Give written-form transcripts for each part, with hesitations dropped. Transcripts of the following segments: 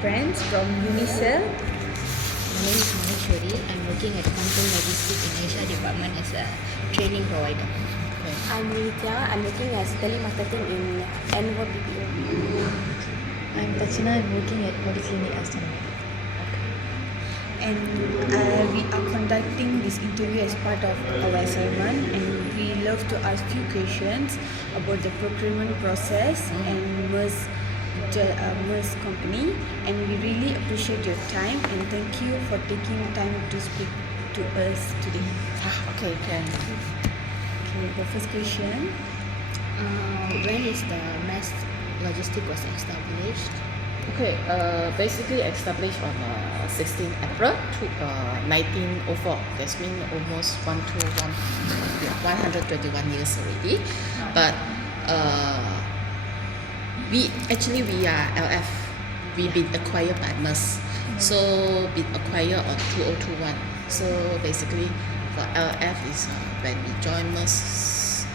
friends from Unicell. My name is Maheshwari. I'm working at Control Logistics in Asia department as a training provider. I'm Ritya. I'm working as telemarketing in N1 BPO. I'm Tachina. I'm working at Polyclinic as an And we are conducting this interview as part of our assignment, and we love to ask few questions about the procurement process and MERS company. And we really appreciate your time, and thank you for taking time to speak to us today. Okay, can. Okay, the first question. When is the mass logistics was established? Okay, basically established on 16 April 1904. That's mean almost 121 years already. But we are LF. We've been acquired by MERS. So been acquired on 2021. So basically for LF is when we join MERS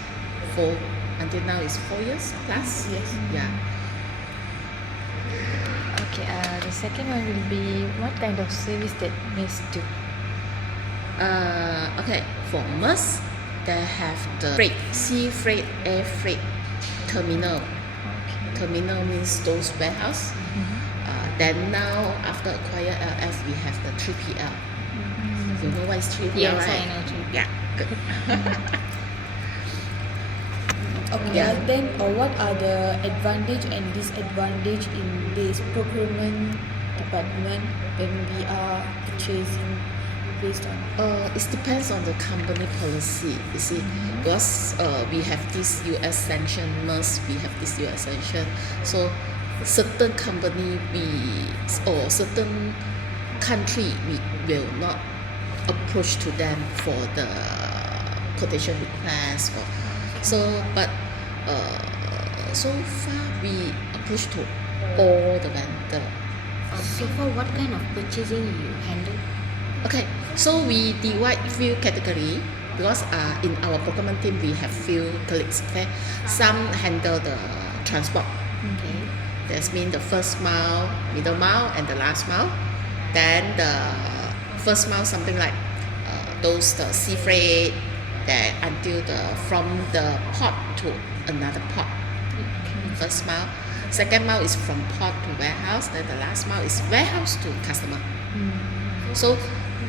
until now is 4 years plus. Yes. Yeah. Okay, the second one will be what kind of service that MERS do? Okay, for MERS, they have the freight, sea freight, air freight, terminal. Okay. Terminal means those warehouse. Then now, after acquire LF, we have the 3PL. You know what is 3PL, Yes, right? I know. Yeah, good. Okay, Yeah. then what are the advantage and disadvantage in this procurement department when we are purchasing based on? It depends on the company policy, you see, because we have this US sanction, MERS, we have this US sanction. So certain company or certain country we will not approach to them for the quotation request. But so far we approach to all the vendor. So far, what kind of purchasing you handle? Okay, so we divide few category because in our procurement team we have few colleagues. Okay, some handle the transport. Okay. That means the first mile, middle mile, and the last mile. Then the first mile something like the sea freight, that until from the port to another port. First mile. Second mile is from port to warehouse. Then the last mile is warehouse to customer. So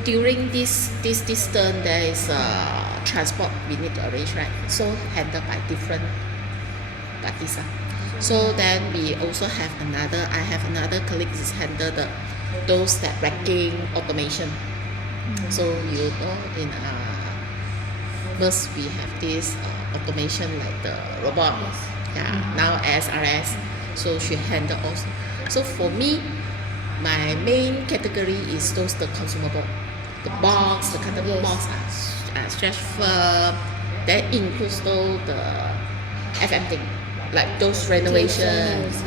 during this distance, there is transport we need to arrange, right? So handled by different parties. So then we also have I have another colleague is handle those that racking automation. So you know in MERS we have this automation like the robot. Now SRS. So she handle also. So for me, my main category is the consumable, the box, the cardboard box, stretch firm. That includes the FM thing, like those renovations.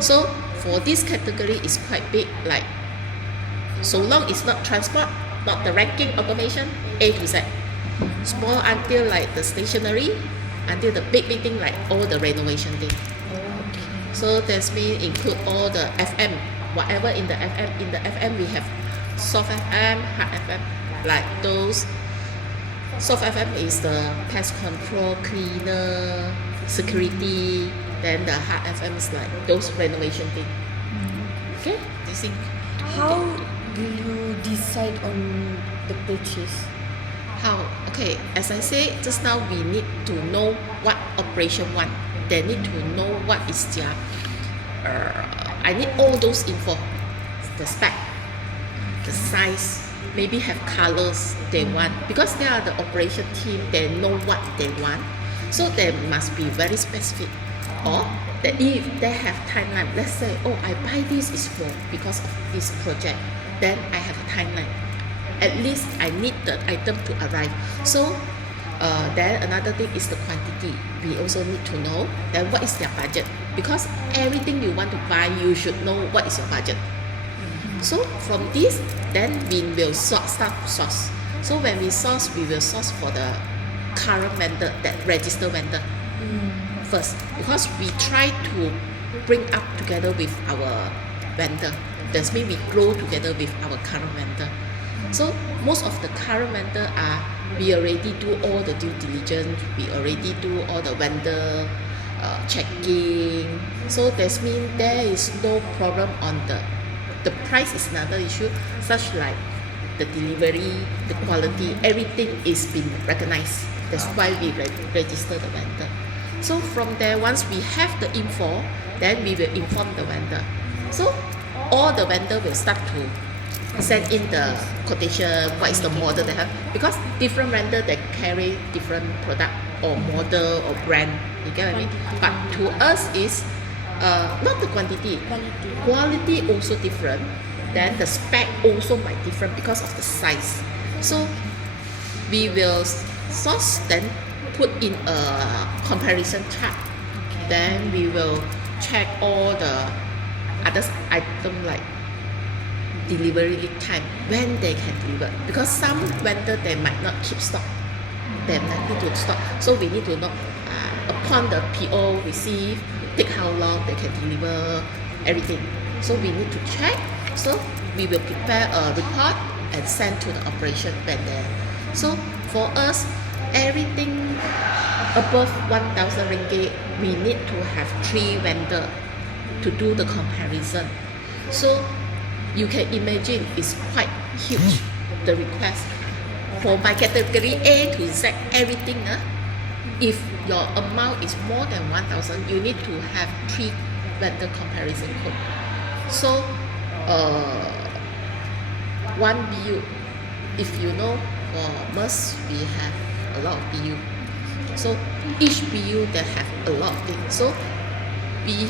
So for this category is quite big. Like so long it's not transport, not the racking automation, A to Z. Small until like the stationery, until the big thing like all the renovation thing. So that's mean include all the FM, whatever in the FM. In the FM we have soft FM, hard FM. Like those soft FM is the pest control, cleaner, security. Then the hard FM is like those renovation thing. Okay, this thing. How do you decide on the purchase? How? Okay, as I say just now, we need to know what operation want. They need to know what is their. I need all those info, the spec, the size, maybe have colors they want because they are the operation team. They know what they want, so they must be very specific. Or that if they have timeline, let's say, oh, I buy this is for because of this project, then I have a timeline. At least I need the item to arrive. So then another thing is the quantity. We also need to know then what is their budget, because everything you want to buy, you should know what is your budget. So from this, then we will start to source. So when we source, we will source for the current vendor, that register vendor first, because we try to bring up together with our vendor. That means we grow together with our current vendor. So most of the current vendor are, we already do all the due diligence, we already do all the vendor checking. So that means there is no problem on the price is another issue, such like the delivery, the quality, everything is been recognized. That's why we register the vendor. So from there, once we have the info, then we will inform the vendor. So all the vendor will start to send in the quotation, what is the model they have, because different vendor they carry different product or model or brand, you get what I mean? But to us is not the quantity, quality also different, then the spec also might different because of the size. So we will source, then put in a comparison chart, then we will check all the other item like delivery lead time, when they can deliver, because some vendor they might not keep stock, they might need to stock, so we need to know upon the PO receive, take how long they can deliver everything. So we need to check. So we will prepare a report and send to the operation vendor. So for us, everything above 1,000 ringgit, we need to have 3 vendor to do the comparison. So you can imagine it's quite huge, the request. For my category A to Z, everything, if your amount is more than 1,000, you need to have 3 vendor comparison code. So one BU, if you know, for MERS we have a lot of BU. So each BU they have a lot of things. So we,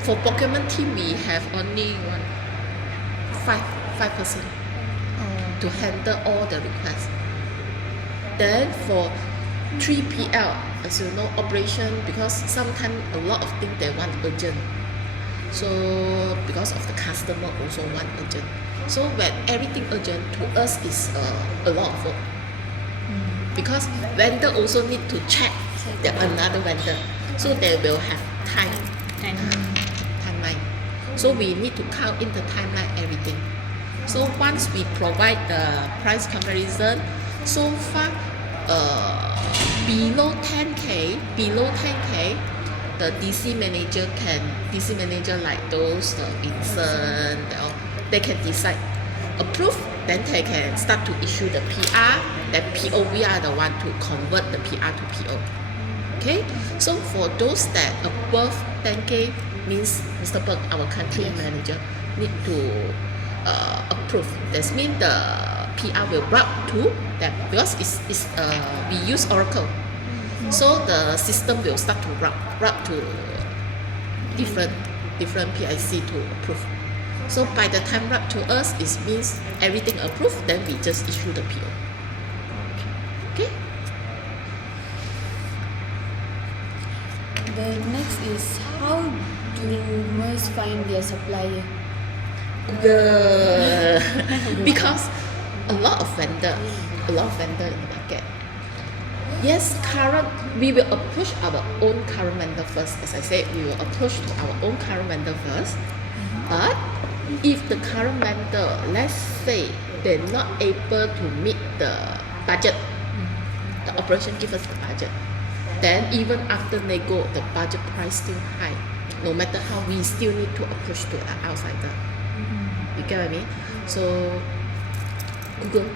for procurement team, we have only 5% to handle all the requests. Then for 3PL, as you know, operation, because sometimes a lot of things they want urgent. So because of the customer also want urgent. So when everything urgent, to us is a lot of work. Because vendor also need to check the another vendor. So they will have timeline. So we need to count in the timeline everything. So once we provide the price comparison, so far below 10K, the DC manager like those, the Vincent, they can decide, approve, then they can start to issue the PR, then PO, we are the one to convert the PR to PO. Okay, so for those that above 10K, means Mr. Berg, our country manager, need to approve. That means the PR will route to them, because it's we use Oracle, so the system will start to route to different PIC to approve. So by the time route to us, it means everything approved, then we just issue the PO. Okay. The next is, how do MERS find their supplier? Because a lot of vendor in the market. Yes, we will approach our own current vendor first. As I said, we will approach to our own current vendor first. But if the current vendor, let's say, they're not able to meet the budget, the operation give us the budget, then even after nego, the budget price still high. No matter how, we still need to approach to an outsider. You get what I mean? So Google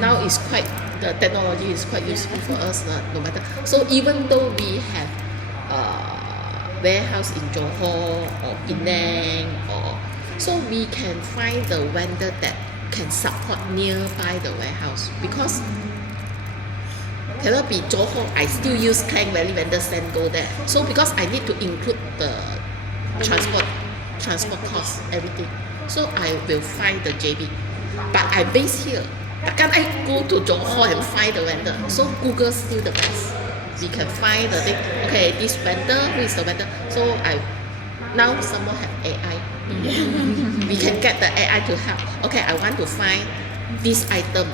now is quite, the technology is quite useful for us, no matter. So even though we have warehouse in Johor or Penang, or so we can find the vendor that can support nearby the warehouse, because cannot be Johor, I still use Klang Valley vendor send go there. So because I need to include the transport cost, everything. So I will find the JB. But I base here. Can't I go to Johor and find the vendor? So Google still the best. We can find the thing. Okay, this vendor, who is the vendor? So now someone have AI. We can get the AI to help. Okay, I want to find this item,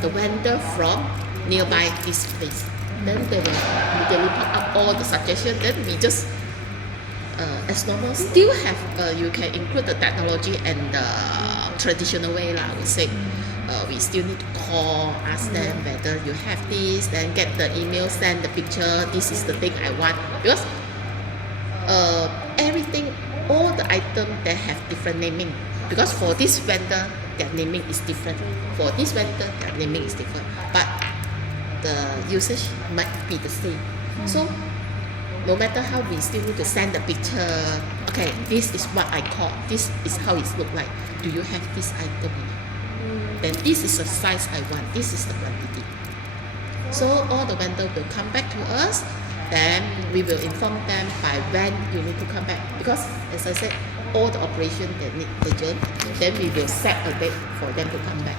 the vendor from nearby this place. Then they will immediately pop up all the suggestions. Then we just as normal, still have you can include the technology and the traditional way lah. I would say we still need to call, ask them whether you have this, then get the email, send the picture. This is the thing I want, because everything, all the item they have different naming. Because for this vendor, their naming is different. For this vendor, their naming is different. But the usage might be the same. So no matter how, we still need to send the picture. Okay, this is what I call. This is how it look like. Do you have this item? Then this is the size I want. This is the quantity. So all the vendor will come back to us. Then we will inform them by when you need to come back. Because as I said, all the operation they need agent. Then we will set a date for them to come back.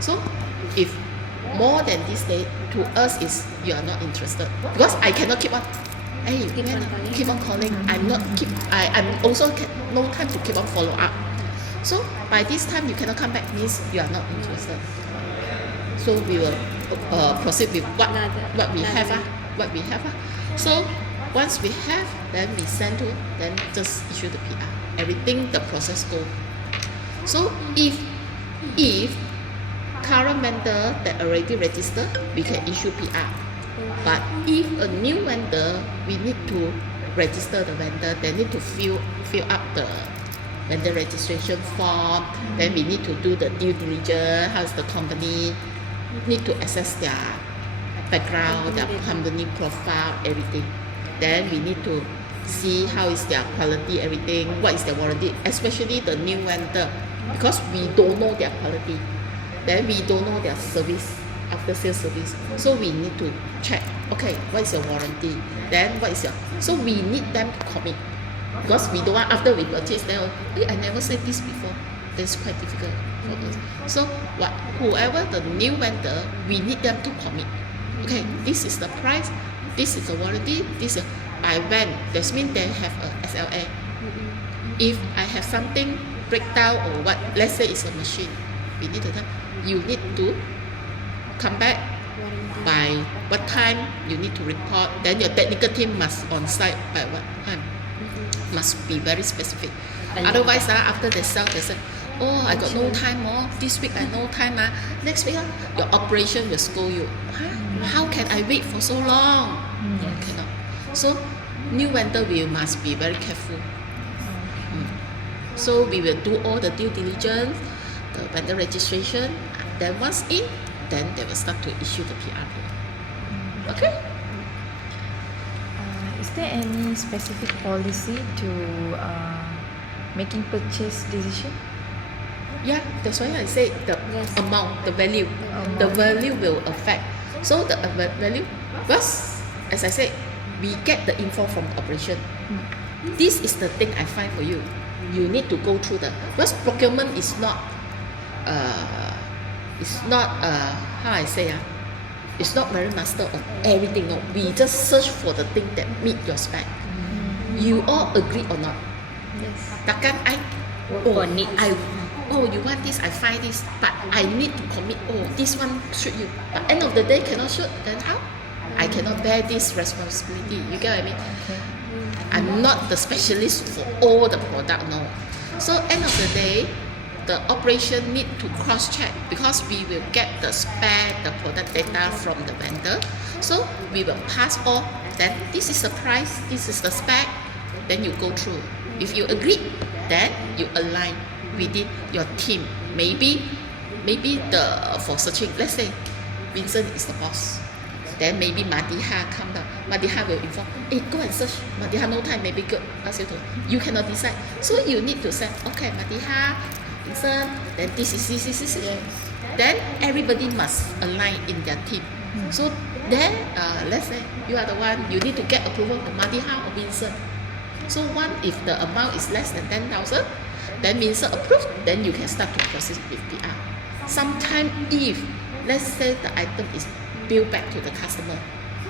So if more than this date, to us is you are not interested, because I cannot keep on. Hey, keep on calling. I'm also no time to keep on follow up. So by this time you cannot come back, means you are not interested. So we will proceed with what we have. What we have. So once we have, then we send to, then just issue the PR. Everything the process go. So if current vendor that already registered, we can issue PR. But if a new vendor, we need to register the vendor. They need to fill up the vendor registration form. Then we need to do the due diligence. How's the company? Need to assess their background, their company profile, everything. Then we need to see how is their quality, everything. What is their warranty? Especially the new vendor, because we don't know their quality. Then we don't know their service, after sales service. So we need to check, okay, what is your warranty? Then what is your, so we need them to commit. Because we don't want, after we purchase, then, hey, I never said this before. That's quite difficult for us. So whoever the new vendor, we need them to commit. Okay, this is the price, this is the warranty, this is by when. That means they have a SLA. If I have something breakdown or what, let's say it's a machine, we need to tell you need to come back by what time you need to report. Then your technical team must on site by what time. Must be very specific. Otherwise, after they sell, they say, oh, I got no time more. This week I no time. Next week, your operation will scold you. How can I wait for so long? Cannot. So, new vendor, we must be very careful. So, we will do all the due diligence, the vendor registration. Then once in, then they will start to issue the PR. Okay? Is there any specific policy to making purchase decision? Yeah, that's why I say the amount, the value. The value will affect. So the value, because as I said, we get the info from the operation. This is the thing I find for you. You need to go through the, because procurement is not how I say it's not very master on everything. No, we just search for the thing that meet your spec. You all agree or not? Yes. Takkan you want this, I find this, but I need to commit. Oh, this one shoot you, but end of the day cannot shoot. Then how? I cannot bear this responsibility. You get what I mean? Okay. I'm not the specialist for all the product. No. So end of the day, the operation need to cross-check, because we will get the spare, the product data from the vendor. So we will pass all. Then this is the price, this is the spec. Then you go through. If you agree, then you align within your team. Maybe for searching, let's say Vincent is the boss. Then maybe Madiha come down. Madiha will inform, hey, go and search. Madiha no time, maybe good. Ask you to. You cannot decide. So you need to say, okay, Madiha, Vincent, then this is. Yes. Then everybody must align in their team. So then, let's say you are the one, you need to get approval from Madiha or Vincent. So if the amount is less than 10,000, then Vincent approved, then you can start to process with PR. Sometimes if, let's say the item is billed back to the customer,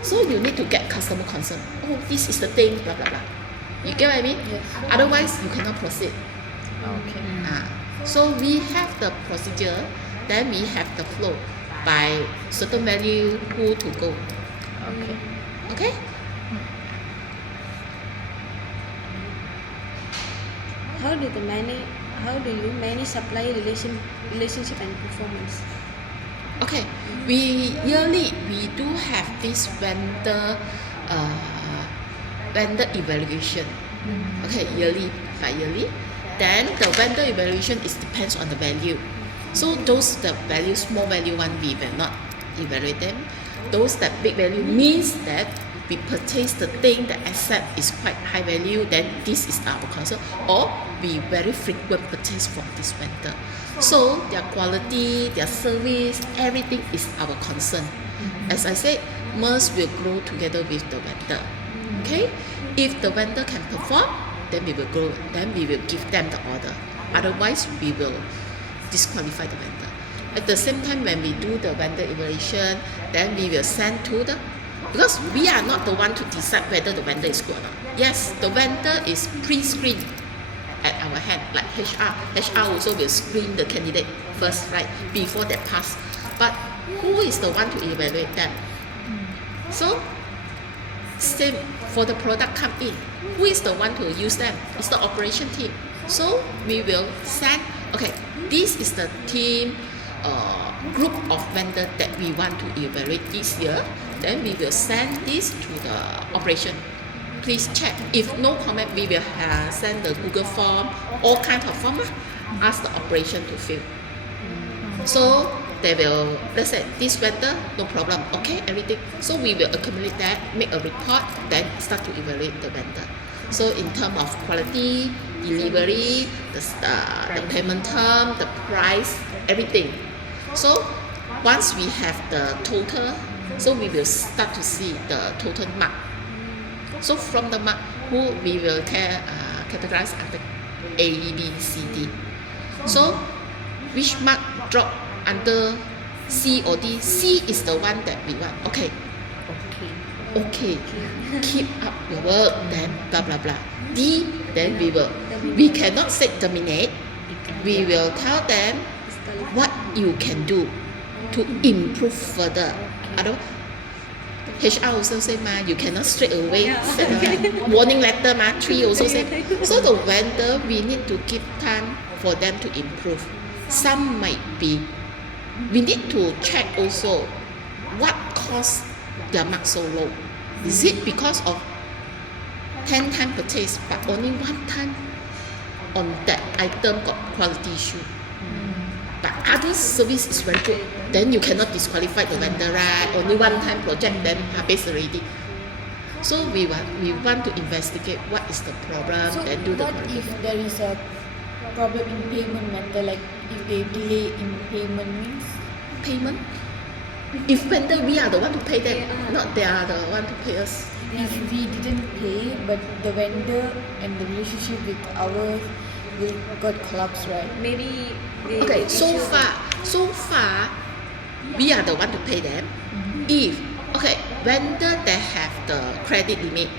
so you need to get customer consent. Oh, this is the thing, blah, blah, blah. You get what I mean? Yes. Otherwise, you cannot proceed. Okay. So we have the procedure, then we have the flow by certain value, who to go. Okay. Okay? how do you manage supplier relationship and performance? Okay, we do have this vendor evaluation. Okay, yearly by yearly. Then the vendor evaluation is depends on the value. So those the value small value one we will not evaluate them. Those that big value means that we purchase the thing, the asset is quite high value, then this is our concern. Or we very frequent purchase from this vendor. So their quality, their service, everything is our concern. As I said, MERS will grow together with the vendor. Okay? If the vendor can perform, then we will grow, then we will give them the order. Otherwise, we will disqualify the vendor. At the same time, when we do the vendor evaluation, then we will send to the, because we are not the one to decide whether the vendor is good or not. Yes, the vendor is pre-screened at our hand, like HR. HR also will screen the candidate first, right, before they pass. But who is the one to evaluate them? So, same for the product come in. Who is the one to use them? It's the operation team. So we will send, okay, this is the team group of vendors that we want to evaluate this year. Then we will send this to the operation. Please check. If no comment, we will send the Google form, all kinds of form, ask the operation to fill. So they will, let's say this vendor, no problem, okay, everything. So we will accumulate that, make a report, then start to evaluate the vendor. So in terms of quality, delivery, the payment term, the price, everything. So once we have the total, so we will start to see the total mark. So from the mark, who we will categorize under A, B, C, D. So which mark drop under C or D? C is the one that we want. Okay. Keep up your work, then blah blah blah. D, then we cannot say terminate. We will tell them what you can do to improve further. Otherwise, HR also say you cannot straight away send a warning letter 3 also say. So the vendor, we need to give time for them to improve. Some might be, we need to check also what caused their mark so low. Is it because of 10 times purchase but only 1 time on that item got quality issue? But other service is very good, then you cannot disqualify the vendor, right? Only 1 time project, then habis already. So we want to investigate what is the problem, So then do the what if there is a problem in payment matter, like if they delay in payment means? payment. If vendor, we are the one to pay them, not they are the one to pay us. If we didn't pay, but the vendor and the relationship with ours will got collapsed, right? Maybe they Okay, so issue- far, we are the one to pay them. If, okay, vendor they have the credit limit.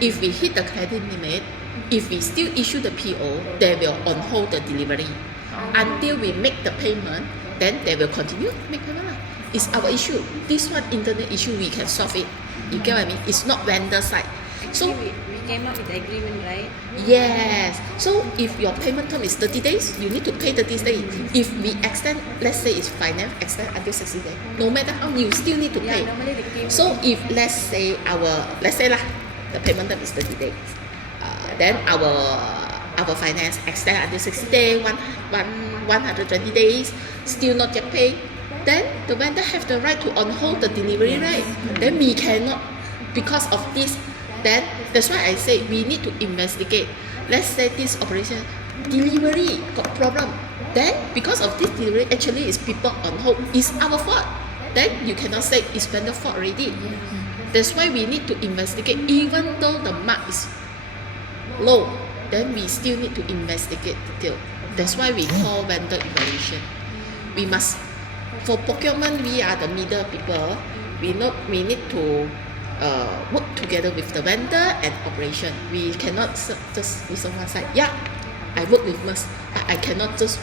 If we hit the credit limit, if we still issue the PO, they will on hold the delivery. Until we make the payment, then they will continue make payment. It's our issue. This one internet issue, we can solve it. You get what I mean? It's not vendor side. So we came up with the agreement, right? yes. So if your payment term is 30 days, you need to pay 30 days. If we extend, let's say it's finance, extend until 60 days. No matter how, you still need to pay. Normally they came. So if let's say the payment term is 30 days, then our finance extend until 60 days, 120 days, still not get paid, then the vendor have the right to on hold the delivery, right? Then we cannot, because of this, then that's why I say we need to investigate. Let's say this operation delivery got problem, then because of this delivery actually is people on hold, it's our fault. Then you cannot say it's vendor fault already. That's why we need to investigate. Even though the mark is low, then we still need to investigate detail. That's why we call vendor evaluation. We must, for procurement, we are the middle people. We need to work together with the vendor and operation. We cannot just listen one side. Yeah, I work with MERS, but I cannot just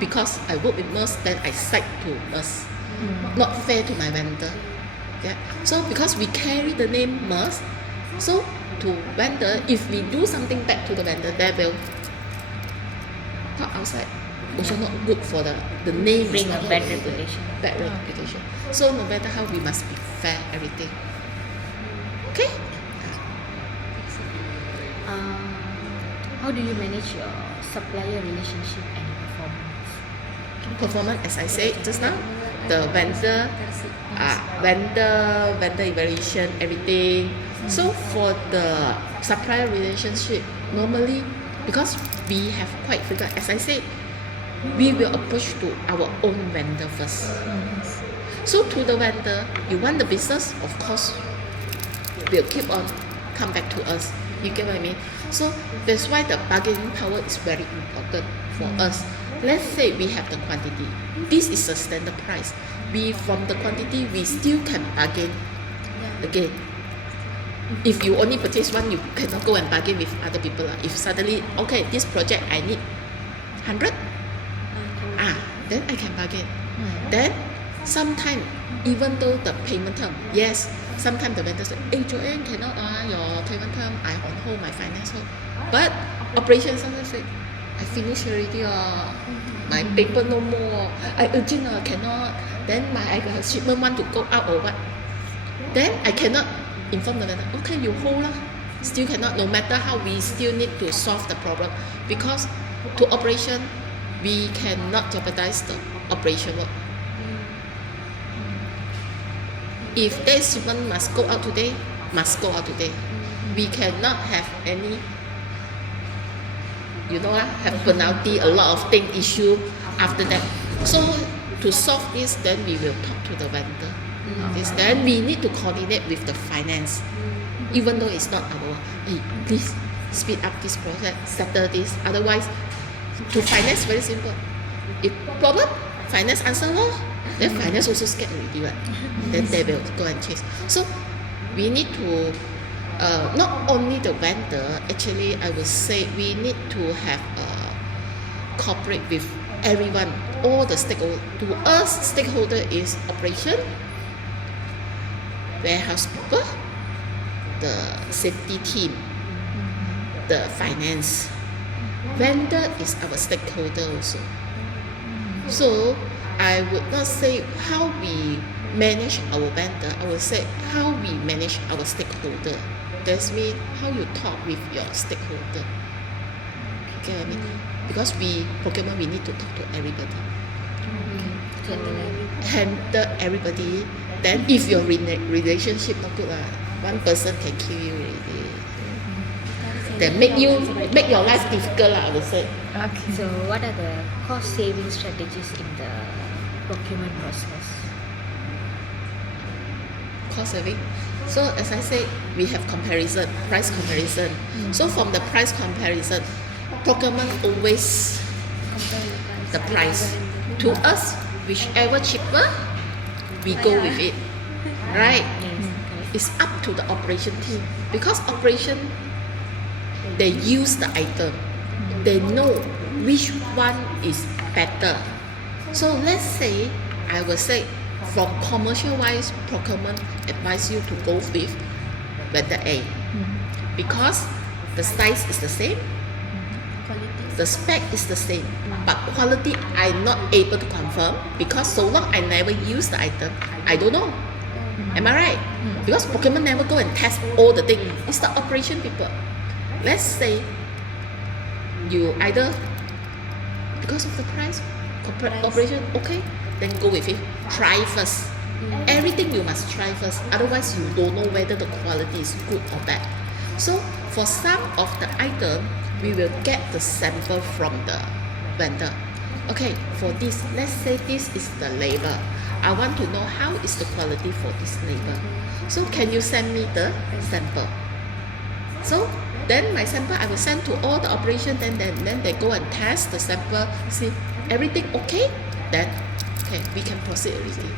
because I work with MERS, then I side to MERS. Not fair to my vendor. Yeah. So because we carry the name MERS, so to vendor, if we do something back to the vendor, they will talk outside also not good for the name. Bring is a not bad good. reputation. Bad reputation. So no matter how, we must be fair everything. Okay? How do you manage your supplier relationship and performance? Performance, as I said just now, the vendor evaluation, everything. So for the supplier relationship, normally because we have quite frequent, as I said, we will approach to our own vendor first. So to the vendor, you want the business, of course, will keep on come back to us. You get what I mean? So that's why the bargaining power is very important for us. Let's say we have the quantity. This is the standard price. From the quantity, we still can bargain again. If you only purchase one, you cannot go and bargain with other people. If suddenly, okay, this project I need 100, then I can bargain. Then sometimes, even though the payment term, yes, sometimes the vendor say, hey Joanne, cannot your payment term, I on hold my finance hold. But operations sometimes say, I finish already my paper no more, I urgent cannot, then my shipment want to go out or what, then I cannot inform the vendor, okay, you hold lah. Still cannot, no matter how, we still need to solve the problem, because to operation, we cannot jeopardize the operation work. If this shipment must go out today, must go out today. We cannot have any, have penalty, a lot of thing issue after that. So to solve this, then we will talk to the vendor. Then we need to coordinate with the finance, even though it's not our, hey, please speed up this process, settle this. Otherwise, to finance, very simple. If problem, finance answer law, then finance also scared already, right? Then they will go and chase. So we need to, not only the vendor, actually I would say we need to have cooperate with everyone, all the stakeholders. To us, stakeholder is operation, warehouse people, the safety team, the finance. Vendor is our stakeholder also. So I would not say how we manage our vendor, I would say how we manage our stakeholder. That's mean how you talk with your stakeholder. Okay, I mean, because procurement, we need to talk to everybody. Handle everybody. Then if your relationship not good, one person can kill you already. Then make your life difficult, I would say. Okay. So what are the cost saving strategies in the procurement process? Cost saving. So as I said, we have comparison, price comparison. So from the price comparison, procurement always the price. To us, whichever cheaper, we go with it. Right? It's up to the operation team. Because operation, they use the item. They know which one is better. So let's say, I will say, from commercial wise, procurement advise you to go with vendor A. Because the size is the same, the spec is the same, but quality I'm not able to confirm, because so long I never use the item, I don't know. Am I right? Because procurement never go and test all the things. It's the operation people. Let's say you either, because of the price, operation, okay, then go with it. Try first. Everything you must try first. Otherwise, you don't know whether the quality is good or bad. So for some of the item, we will get the sample from the vendor. Okay, for this, let's say this is the label. I want to know how is the quality for this label. So can you send me the sample? So then my sample I will send to all the operation. Then they go and test the sample. See everything okay. Then okay, we can proceed already.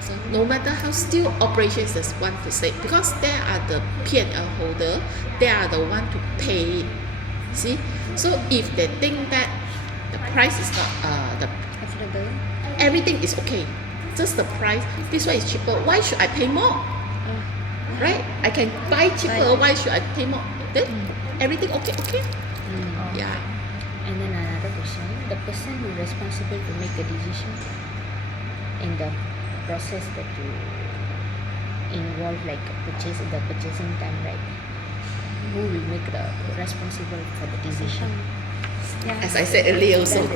So no matter how, still operations is one to say, because they are the P&L holder, they are the one to pay. See, so if they think that the price is not everything is okay, just the price, this one is cheaper, why should I pay more? Right? I can buy cheaper, why should I pay more? Then everything okay. Yeah. another question. The person who is responsible to make the decision in the process that you involve, like the purchasing time, right? Who will make the responsible for the decision? As I said earlier also,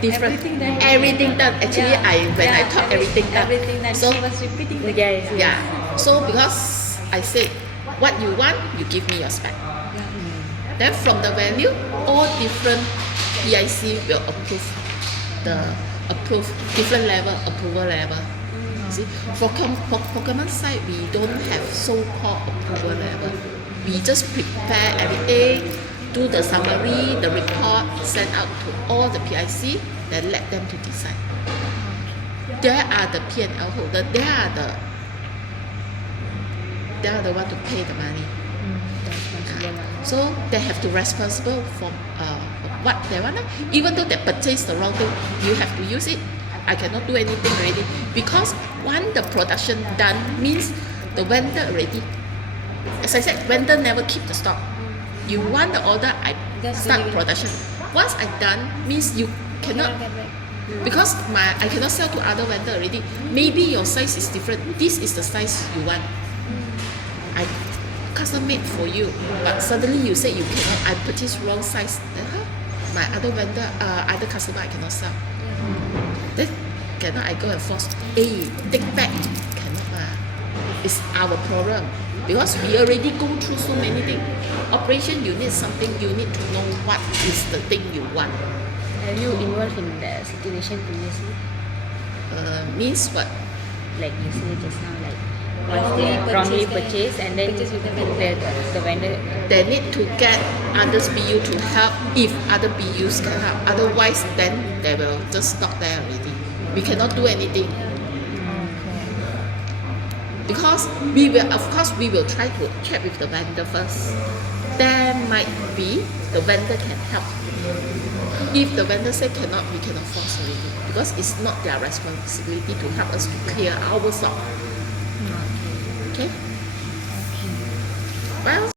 different. Everything done. Everything done. Actually, when I talk everything done. Everything done. So She was repeating the yeah. So because I said what you want, you give me your spec. Then from the value, all different PIC will approve different level, approval level. See, for procurement side, we don't have so-called approval level. We just prepare everything, do the summary, the report, send out to all the PIC, then let them to decide. They are the P&L holder. They are the one to pay the money. So they have to responsible for what they want. Even though they purchase the wrong thing, you have to use it. I cannot do anything already because once the production done means the vendor already. As I said, vendor never keep the stock. You want the order, I start production. Once I done means you cannot, because I cannot sell to other vendor already. Maybe your size is different. This is the size you want. I custom made for you, but suddenly you say you cannot. I purchase wrong size. Then my other vendor, other customer I cannot sell. Then cannot I go and force? Hey, take back. Cannot. It's our problem. Because we already go through so many things. Operation, you need something, you need to know what is the thing you want. Have you involved in the situation previously? Means what? Like you said just now, like once they wrongly purchase and then the vendor. They need to get others BU to help if other BUs can help. Otherwise, then they will just stop there already. We cannot do anything. Because we will try to check with the vendor first. There might be the vendor can help. If the vendor say cannot, we cannot force already because it's not their responsibility to help us to clear our stock. Okay. Well.